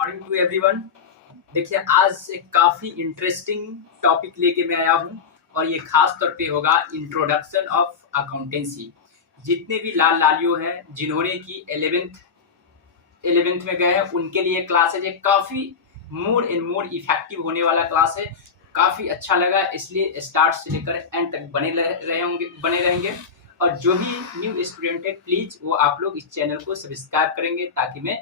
Morning to everyone. देखिए, आज एक काफ़ी इंटरेस्टिंग टॉपिक लेके मैं आया हूँ और ये खास तौर पे होगा इंट्रोडक्शन ऑफ अकाउंटेंसी। जितने भी लाल लालियों हैं जिन्होंने कि 11th में गए हैं उनके लिए क्लास है। ये काफ़ी मोर एंड मोर इफेक्टिव होने वाला क्लास है। काफ़ी अच्छा लगा, इसलिए स्टार्ट से लेकर एंड तक बने रहेंगे। और जो भी न्यू स्टूडेंट है प्लीज़ वो आप लोग इस चैनल को सब्सक्राइब करेंगे ताकि मैं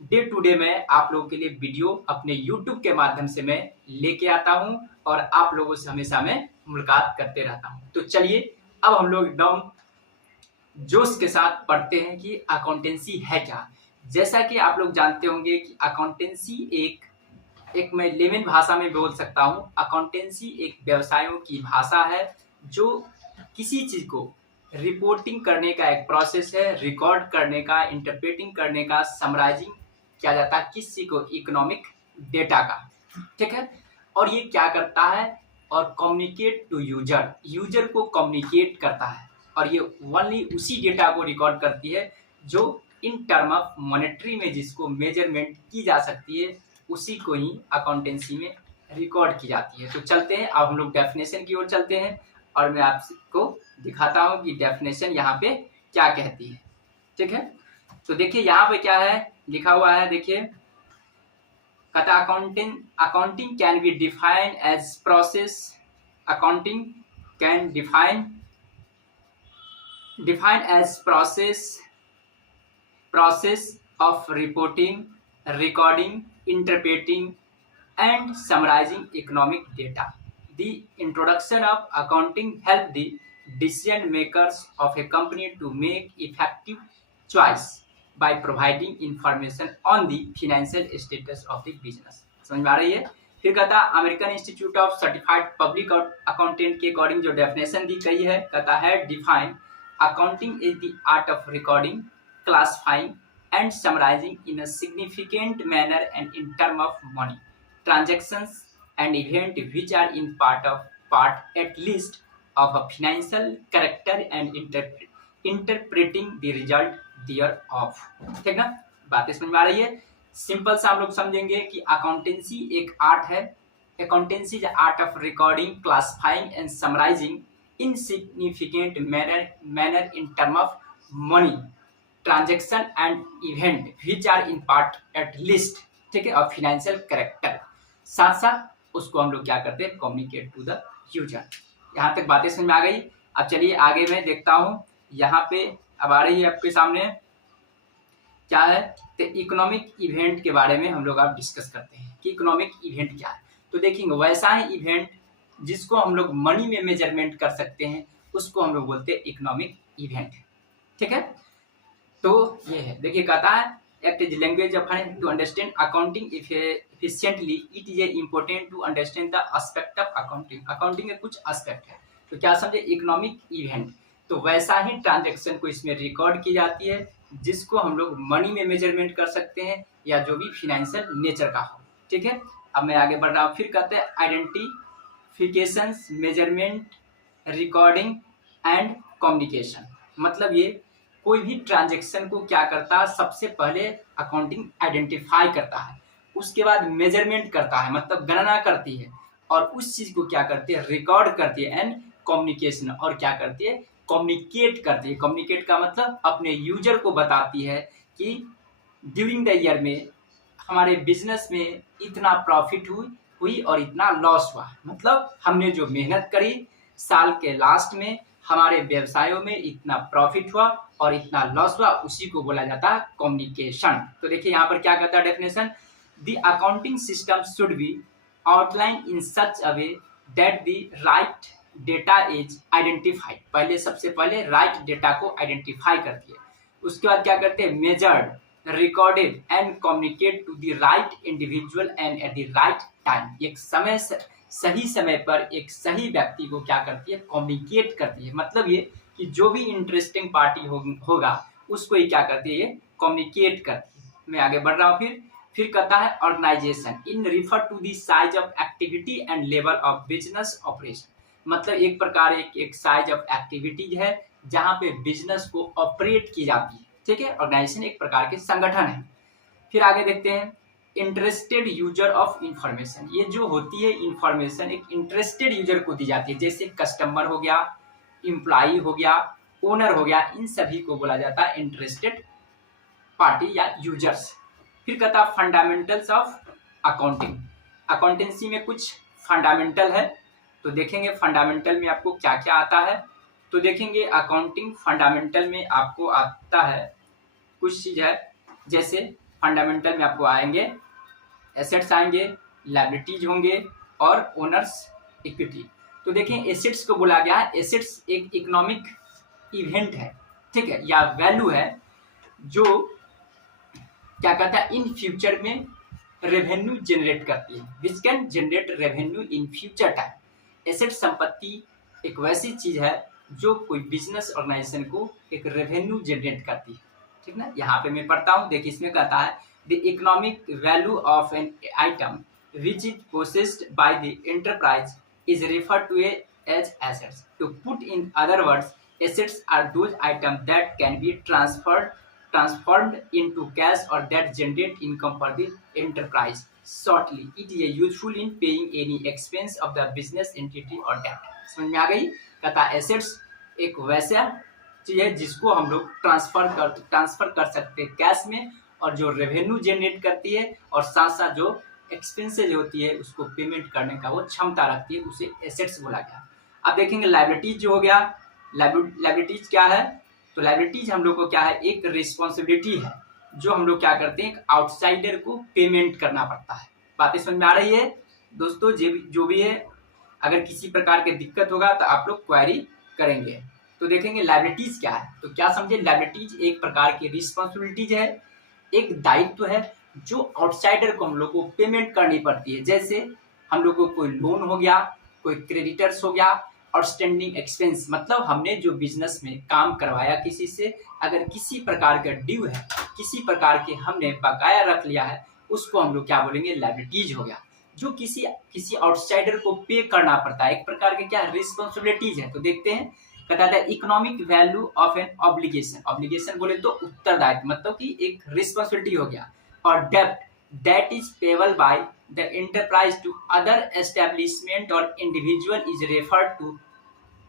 डे टू डे मैं आप लोगों के लिए वीडियो अपने YouTube के माध्यम से मैं लेके आता हूं और आप लोगों से हमेशा मैं मुलाकात करते रहता हूं। तो चलिए अब हम लोग एकदम जोश के साथ पढ़ते हैं कि अकाउंटेंसी है क्या। जैसा कि आप लोग जानते होंगे कि अकाउंटेंसी एक मैं लेमन भाषा में बोल सकता हूं, अकाउंटेंसी एक व्यवसायों की भाषा है जो किसी चीज को रिपोर्टिंग करने का एक प्रोसेस है, रिकॉर्ड करने का, इंटरप्रेटिंग करने का, समराइजिंग किया जाता है किसी को इकोनॉमिक डेटा का। ठीक है, और ये क्या करता है और कम्युनिकेट टू यूजर को कम्युनिकेट करता है और ये ओनली उसी डेटा को रिकॉर्ड करती है जो इन टर्म ऑफ मॉनेटरी में जिसको मेजरमेंट की जा सकती है उसी को ही अकाउंटेंसी में रिकॉर्ड की जाती है। तो चलते हैं, अब हम लोग डेफिनेशन की ओर चलते हैं और मैं आपको दिखाता हूं कि डेफिनेशन यहाँ पे क्या कहती है। ठीक है, तो देखिए यहाँ पे क्या है लिखा हुआ है। देखिए, कहता accounting can be defined as process. Accounting can defined as process of reporting, recording, interpreting and summarizing economic data. The introduction of accounting help the decision makers of a company to make effective choice by providing information on the financial status of the business. समझ में आ रही है। फिर कहता है American institute of certified public accountant के according जो definition दी गई है, कहता है define accounting is the art of recording, classifying and summarizing in a significant manner and in term of money, transactions and event which are in part at least of a financial character and interpreting the result thereof. ठीक ना, बातें समझ में आ रही है। Simple सा हम लोग समझेंगे कि अकाउंटेंसी एक आर्ट है। Accountancy is art of recording, classifying and summarising in significant manner in term of money, transaction and event which are in part at least, ठीक है, और फाइनेंशियल कैरेक्टर। साथ साथ उसको हम लोग क्या करते हैं, कम्युनिकेट टू द यूजर। यहाँ तक बातें समझ में आ गई। अब चलिए आगे मैं देखता हूँ यहाँ पे अब आ रही है आपके सामने क्या है, तो इकोनॉमिक इवेंट के बारे में हम लोग अब डिस्कस करते हैं कि इकोनॉमिक इवेंट क्या है। तो देखेंगे वैसा ही इवेंट जिसको हम लोग मनी में मेजरमेंट कर सकते हैं उसको हम लोग बोलते हैं इकोनॉमिक इवेंट। ठीक है, तो ये है। देखिए कहता है act is language of to understand accounting efficiently, it is important to understand the aspect of accounting. Accounting के कुछ एस्पेक्ट है, तो क्या समझे, इकोनॉमिक इवेंट। तो वैसा ही ट्रांजैक्शन को इसमें रिकॉर्ड की जाती है जिसको हम लोग मनी में मेजरमेंट कर सकते हैं या जो भी फिनेंशियल नेचर का हो। ठीक है, अब मैं आगे बढ़ रहा हूँ। फिर कहते हैं identification, measurement, recording and communication. मतलब ये कोई भी ट्रांजैक्शन को क्या करता है, सबसे पहले अकाउंटिंग आइडेंटिफाई करता है, उसके बाद मेजरमेंट करता है मतलब गणना करती है, और उस चीज को क्या करती है, रिकॉर्ड करती है, एंड कम्युनिकेशन, और क्या करती है, कम्युनिकेट करती है। कम्युनिकेट का मतलब अपने यूजर को बताती है कि ड्यूरिंग द ईयर में हमारे बिजनेस में इतना प्रॉफिट हुई और इतना लॉस हुआ। मतलब हमने जो मेहनत करी साल के लास्ट में हमारे व्यवसायों में इतना प्रॉफिट हुआ और इतना लॉस हुआ, उसी को बोला जाता है कम्युनिकेशन। तो देखिए यहाँ पर क्या कहता है definition, the accounting system should be outline in such a way that the right data is identified. पहले सबसे पहले राइट डेटा को आइडेंटिफाई करती है, उसके बाद क्या करते हैं, measured, recorded and communicate to the right individual and at the right time. एक सही समय पर एक सही व्यक्ति को क्या करती है, कम्युनिकेट करती है। मतलब ये कि जो भी इंटरेस्टिंग पार्टी होगा उसको ही क्या करती है, ये कम्युनिकेट करती है। मैं आगे बढ़ रहा हूँ। फिर कहता है organisation in refer to the size of activity and level of business operation. मतलब एक प्रकार एक साइज ऑफ एक्टिविटीज है जहाँ पे बिजनेस को ऑपरेट की जाती है। ठीक है, ऑर्गेनाइजेशन एक प्रकार के संगठन है। फिर आगे देखते हैं इंटरेस्टेड यूजर ऑफ इंफॉर्मेशन। ये जो होती है इंफॉर्मेशन एक इंटरेस्टेड यूजर को दी जाती है, जैसे कस्टमर हो गया, एम्प्लॉई हो गया, ओनर हो गया, इन सभी को बोला जाता है इंटरेस्टेड पार्टी या यूजर्स। फिर कहता फंडामेंटल्स ऑफ अकाउंटिंग। अकाउंटेंसी में कुछ फंडामेंटल है, तो देखेंगे फंडामेंटल में आपको क्या क्या आता है। तो देखेंगे अकाउंटिंग फंडामेंटल में आपको आता है कुछ चीज है, जैसे फंडामेंटल में आपको आएंगे एसेट्स आएंगे, लायबिलिटीज होंगे और ओनर्स इक्विटी। तो देखें एसेट्स को बोला गया है, एसेट्स एक इकोनॉमिक इवेंट है, ठीक है, या वैल्यू है जो क्या कहता है इन फ्यूचर में रेवेन्यू जनरेट करती है, which can generate revenue in future time. Asset संपत्ति एक वैसी चीज है जो कोई बिजनेस ऑर्गेनाइजेशन को एक रेवेन्यू जनरेट करती है, ठीक ना। यहाँ पे मैं पढ़ता हूँ, देखिए इसमें कहता है the economic value of an item which is possessed by the enterprise is referred to as assets. To put in other words, assets are those items that can be transformed into cash or that generate income for the enterprise. Shortly, it is useful in paying any expense of the business entity or debt. समझ में आ गई। कहता assets एक वैसा चीज है जिसको हम लोग ट्रांसफर कर सकते हैं कैश में, और जो रेवेन्यू जनरेट करती है और साथ साथ जो एक्सपेंसेज होती है उसको पेमेंट करने का वो क्षमता रखती है, उसे एसेट्स बोला गया। अब देखेंगे लायबिलिटीज जो हो गया, लायबिलिटीज क्या है, तो लायबिलिटीज हम लोग को क्या है एक रिस्पॉन्सिबिलिटी है जो हम लोग क्या करते हैं एक आउटसाइडर को पेमेंट करना पड़ता है। बातें समझ में आ रही है दोस्तों। जो भी है अगर किसी प्रकार की दिक्कत होगा तो आप लोग क्वेरी करेंगे। तो देखेंगे लायबिलिटीज क्या है, तो क्या समझे लायबिलिटीज एक प्रकार की रिस्पॉन्सिबिलिटीज है, एक दायित्व है जो आउटसाइडर को हम लोग को पेमेंट करनी पड़ती है। जैसे हम लोग को कोई लोन हो गया, कोई क्रेडिटर्स हो गया, आउटस्टैंडिंग एक्सपेंस मतलब हमने जो बिजनेस में काम करवाया किसी से, अगर किसी प्रकार का ड्यू है, किसी प्रकार के हमने बकाया रख लिया है, उसको हम लोग क्या बोलेंगे लायबिलिटीज हो गया, जो किसी आउटसाइडर को पे करना पड़ता है, एक प्रकार के क्या रिस्पॉन्सिबिलिटीज है। तो देखते हैं, कहता है economic value of an obligation. Obligation बोले तो उत्तरदायित्व, मतलब कि एक रिस्पॉन्सिबिलिटी हो गया, और डेब्ट that is payable by the enterprise to other establishment or individual is referred to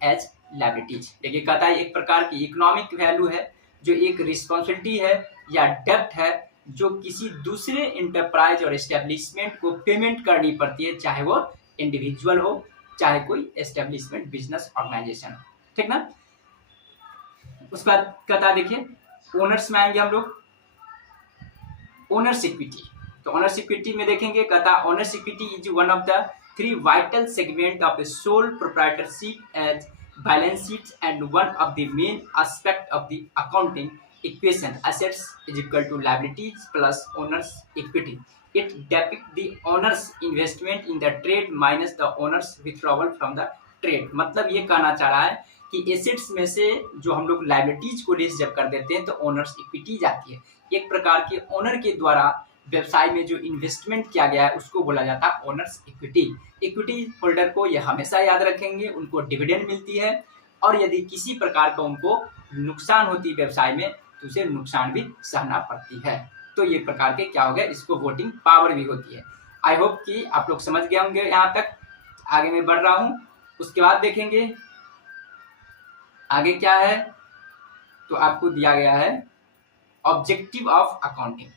as liabilities। देखिए कहता है एक प्रकार की इकोनॉमिक वैल्यू है जो एक रिस्पॉन्सिबिलिटी है या डेब्ट है जो किसी दूसरे इंटरप्राइज और एस्टेब्लिशमेंट को पेमेंट करनी पड़ती है, चाहे वो इंडिविजुअल हो चाहे कोई एस्टेब्लिशमेंट बिजनेस ऑर्गेनाइजेशन हो, ठीक ना। उसके बाद कहता है देखिए ओनर्स में आएंगे हम लोग, ओनर्स इक्विटी। तो ओनर्स इक्विटी में देखेंगे कहता owner's equity is one of the 3 vital segment of sole proprietorship as balance sheet and one of the main aspect of the accounting equation assets is equal to liabilities plus owner's equity. It depict the owner's investment in the trade minus the owner's withdrawal from the trade. मतलब ये कहना चाह रहा है कि assets में से जो हम लोग लायबिलिटीज को लिस्ट जब कर देते हैं तो ओनर्स इक्विटी जाती है। एक प्रकार के ओनर के द्वारा व्यवसाय में जो इन्वेस्टमेंट किया गया है उसको बोला जाता है ओनर्स इक्विटी। इक्विटी होल्डर को यह हमेशा याद रखेंगे, उनको डिविडेंड मिलती है, और यदि किसी प्रकार का उनको नुकसान होती है व्यवसाय में तो उसे नुकसान भी सहना पड़ती है। तो ये प्रकार के क्या हो गया, इसको वोटिंग पावर भी होती है। आई होप कि आप लोग समझ गए होंगे, यहाँ तक आगे मैं बढ़ रहा हूँ। उसके बाद देखेंगे आगे क्या है, तो आपको दिया गया है ऑब्जेक्टिव ऑफ अकाउंटिंग।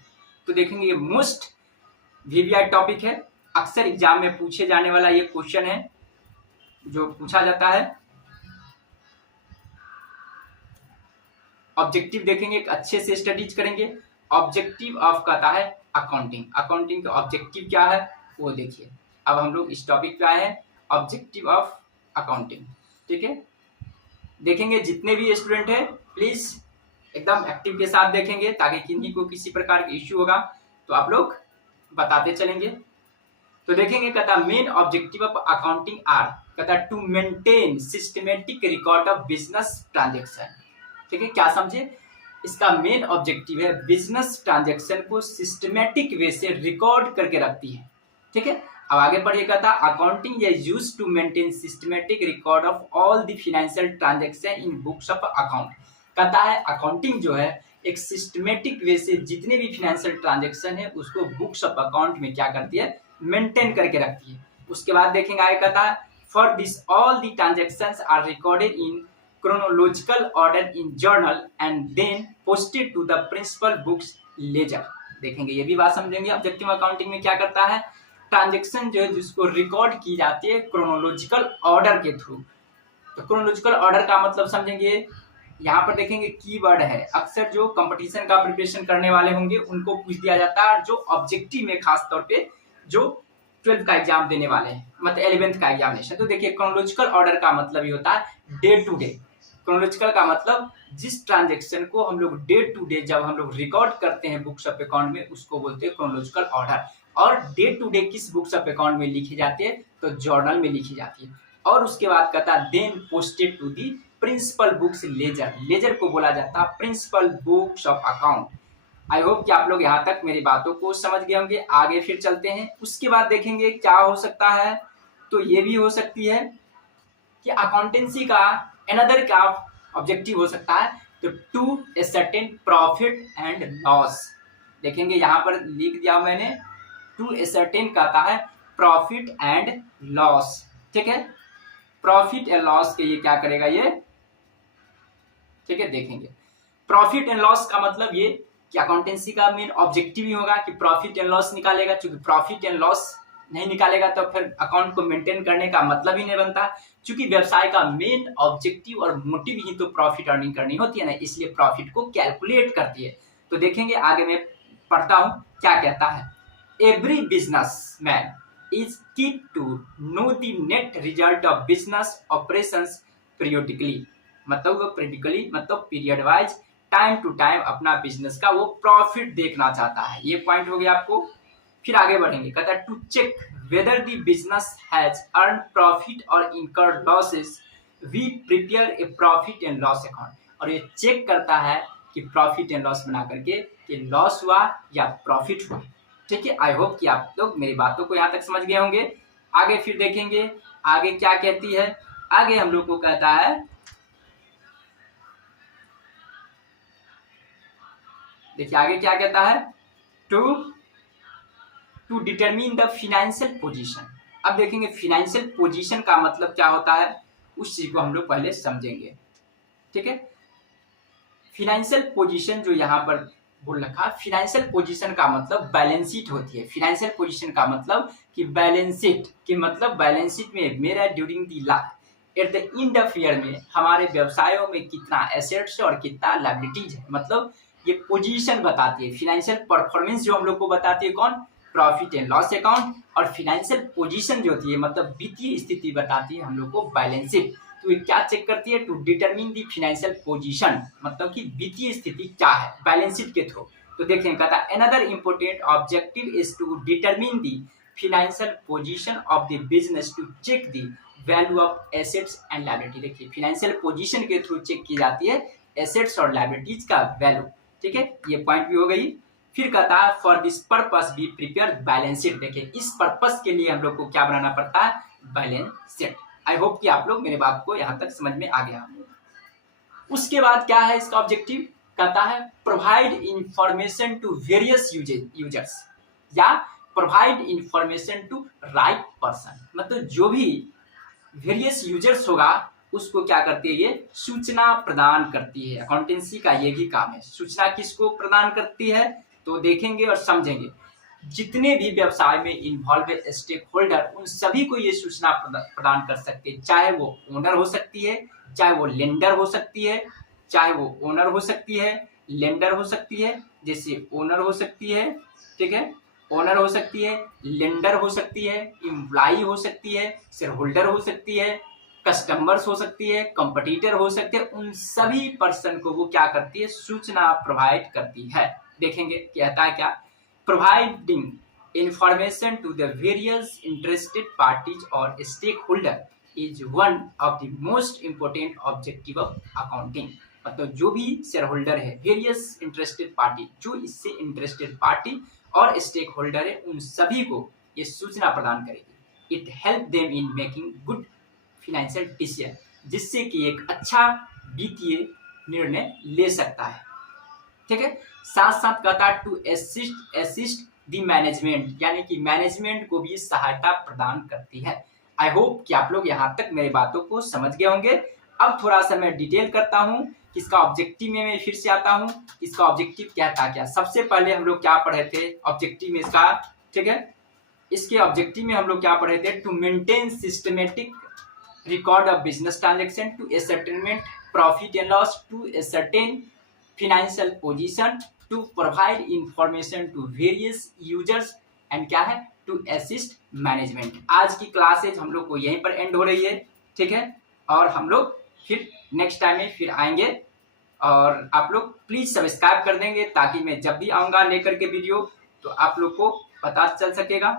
तो देखेंगे ये मोस्ट वीवीआई टॉपिक है, अक्सर एग्जाम में पूछे जाने वाला ये क्वेश्चन है जो पूछा जाता है। ऑब्जेक्टिव देखेंगे, एक अच्छे से स्टडीज करेंगे। ऑब्जेक्टिव ऑफ कहता है अकाउंटिंग, अकाउंटिंग का ऑब्जेक्टिव क्या है वो देखिए। अब हम लोग इस टॉपिक पे आए हैं, ऑब्जेक्टिव ऑफ अकाउंटिंग, ठीक है। देखेंगे जितने भी स्टूडेंट है प्लीज एकदम एक्टिव के साथ देखेंगे, ताकि किन्हीं को किसी प्रकार का इश्यू होगा तो आप लोग बताते चलेंगे। तो देखेंगे कहता main objective of accounting are, कहता to maintain systematic record of business transaction, ठीक है। क्या समझे, इसका मेन ऑब्जेक्टिव है बिजनेस ट्रांजेक्शन को सिस्टमेटिक वे से रिकॉर्ड करके रखती है, ठीक है। अब आगे पढ़िए, कहता accounting is used to maintain systematic record of all the financial transaction in books of account. कहता है अकाउंटिंग जो है एक सिस्टमेटिक वे से जितने भी फाइनेंशियल ट्रांजेक्शन है उसको बुक्स ऑफ अकाउंट में क्या करती है, मेंटेन करके रखती है। उसके बाद देखेंगे आगे कहता है for this all the transactions are recorded in chronological order in journal and then posted to the principal books ledger। देखेंगे ये भी बात समझेंगे। ऑब्जेक्टिव अकाउंटिंग में क्या करता है, ट्रांजेक्शन जो है जिसको रिकॉर्ड की जाती है क्रोनोलॉजिकल ऑर्डर के थ्रू। तो क्रोनोलॉजिकल ऑर्डर का मतलब समझेंगे, यहाँ पर देखेंगे कीवर्ड है, अक्सर जो कंपटीशन का प्रिपरेशन करने वाले होंगे उनको पूछ दिया जाता है, जो ऑब्जेक्टिव में खास तौर पे जो 12th का एग्जाम देने वाले हैं, मतलब 11th का एग्जामिनेशन। तो देखिए क्रोनोलॉजिकल ऑर्डर का मतलब ये होता है डे टू डे। क्रोनोलॉजिकल का मतलब जिस ट्रांजेक्शन को हम लोग डे टू डे जब हम लोग रिकॉर्ड करते हैं बुक्स ऑफ अकाउंट में उसको बोलते हैं क्रोनोलॉजिकल ऑर्डर। और डे टू डे किस बुक्स ऑफ अकाउंट में लिखी जाती है, तो जर्नल में लिखी जाती है। और उसके बाद कहता है then posted to the principal books ledger. Ledger को बोला जाता है principal books of account. I hope कि आप लोग यहाँ तक मेरी बातों को समझ गए होंगे। आगे फिर चलते हैं। उसके बाद देखेंगे क्या हो सकता है, तो ये भी हो सकती है कि अकाउंटेंसी का अनदर क्या ऑब्जेक्टिव हो सकता है, तो to a certain profit and loss. देखेंगे यहाँ पर लिख दिया मैंने, टू ए सर्टेन कहता है प्रॉफिट एंड लॉस। ठीक है, प्रॉफिट एंड लॉस के ये क्या करेगा ये, ठीक है। देखेंगे प्रॉफिट एंड लॉस का मतलब ये कि अकाउंटेंसी का मेन ऑब्जेक्टिव ही होगा कि प्रॉफिट एंड लॉस निकालेगा। क्योंकि प्रॉफिट एंड लॉस नहीं निकालेगा तो फिर अकाउंट को मेंटेन करने का मतलब ही नहीं बनता। क्योंकि व्यवसाय का मेन ऑब्जेक्टिव और मोटिव ही तो प्रॉफिट अर्निंग करनी होती है ना, इसलिए प्रॉफिट को कैलकुलेट करती है। तो देखेंगे आगे मैं पढ़ता हूं क्या कहता है। Every business man is keen to know the net result of business operations periodically। मतलब वो periodically मतलब period wise time to time अपना बिजनेस का वो प्रॉफिट देखना चाहता है। ये पॉइंट हो गया आपको। फिर आगे बढ़ेंगे, कहता है to check whether the business has earn profit और incurred losses we prepare a profit and loss account. और ये चेक करता है कि प्रॉफिट एंड लॉस बना करके कि लॉस हुआ या प्रॉफिट हुआ। ठीक है, आई होप कि आप लोग मेरी बातों को यहाँ तक समझ गए होंगे। आगे फिर देखेंगे आगे क्या कहती है। आगे हम लोग को कहता है, देखिए आगे क्या कहता है, to determine the financial position. अब देखेंगे फिनेंशियल पोजीशन का मतलब क्या होता है, उस चीज को हम लोग पहले समझेंगे। ठीक है, फिनेंशियल पोजीशन जो यहाँ पर बोल रखा, फाइनेंशियल पोजीशन का मतलब बैलेंस शीट होती है। फाइनेंशियल पोजीशन का मतलब कि बैलेंस शीट के मतलब बैलेंस शीट में मेरा during the at the end of year में हमारे व्यवसायों में कितना एसेट्स और कितना लायबिलिटीज है, मतलब ये पोजीशन बताती है। फाइनेंशियल परफॉर्मेंस जो हम लोग को बताती है कौन, प्रॉफिट एंड लॉस अकाउंट। और फाइनेंशियल पोजीशन जो होती है मतलब वित्तीय स्थिति बताती है हम लोग को बैलेंस शीट। तो ये क्या चेक करती है, to determine the financial position, मतलब कि वित्तीय स्थिति क्या है बैलेंस शीट के थ्रू। तो देखें कहता है another important objective is to determine the financial position of the business to check the value of assets and liability. देखिए फाइनेंशियल पोजीशन के थ्रू चेक की जाती है एसेट्स और लायबिलिटीज का वैल्यू। ठीक है, ये पॉइंट भी हो गई। फिर कहता है for this purpose be prepare balance sheet. देखिए इस पर्पस के लिए हम लोग को क्या बनाना पड़ता है, बैलेंस शीट। आई होप कि आप लोग मेरे बात को यहाँ तक समझ में आ गया। उसके बाद क्या है इसका ऑब्जेक्टिव, कहता है provide information to various users या provide information to right person. मतलब जो भी वेरियस यूजर्स होगा उसको क्या करती है, ये सूचना प्रदान करती है। अकाउंटेंसी का ये भी काम है, सूचना किसको प्रदान करती है, तो देखेंगे और समझेंगे। जितने भी व्यवसाय में इन्वॉल्व है स्टेक होल्डर, उन सभी को ये सूचना प्रदान कर सकते हैं। चाहे वो ओनर हो सकती है, चाहे वो लेंडर हो सकती है, चाहे वो ओनर हो सकती है, लेंडर हो सकती है। जैसे ओनर हो सकती है, ठीक है, ओनर हो सकती है, लेंडर हो सकती है, एम्प्लॉई हो सकती है, शेयर होल्डर हो सकती है, कस्टमर्स हो सकती है, कंपटीटर हो सकते हैं। उन सभी पर्सन को वो क्या करती है, सूचना प्रोवाइड करती है। देखेंगे कहता है क्या, providing information to the various interested parties or stakeholder is one of the most important objective of accounting। मतलब जो भी शेयर होल्डर है, वेरियस इंटरेस्टेड पार्टी, जो इससे इंटरेस्टेड पार्टी और स्टेक होल्डर है, उन सभी को ये सूचना प्रदान करेगी। It help them in making good financial decision, जिससे कि एक अच्छा वित्तीय निर्णय ले सकता है। ठीक है। साथ साथ कहता है टू असिस्ट द मैनेजमेंट, यानी कि मैनेजमेंट को भी सहायता प्रदान करती है। आई होप कि आप लोग यहाँ तक मेरी बातों को समझ गए होंगे। अब थोड़ा सा मैं डिटेल करता हूँ, इसका ऑब्जेक्टिव में मैं फिर से आता हूँ, इसका ऑब्जेक्टिव क्या था। क्या सबसे पहले हम लोग क्या पढ़े थे ऑब्जेक्टिव में इसका, ठीक है। इसके ऑब्जेक्टिव में हम लोग क्या पढ़े थे, to maintain systematic record of business transaction to ascertainment profit and loss to ascertain financial position to provide information to various users and क्या है to assist management। आज की क्लासेज हम लोग को यहीं पर एंड हो रही है, ठीक है। और हम लोग फिर नेक्स्ट टाइम में फिर आएंगे, और आप लोग प्लीज सब्सक्राइब कर देंगे ताकि मैं जब भी आऊंगा लेकर के वीडियो तो आप लोग को पता चल सकेगा।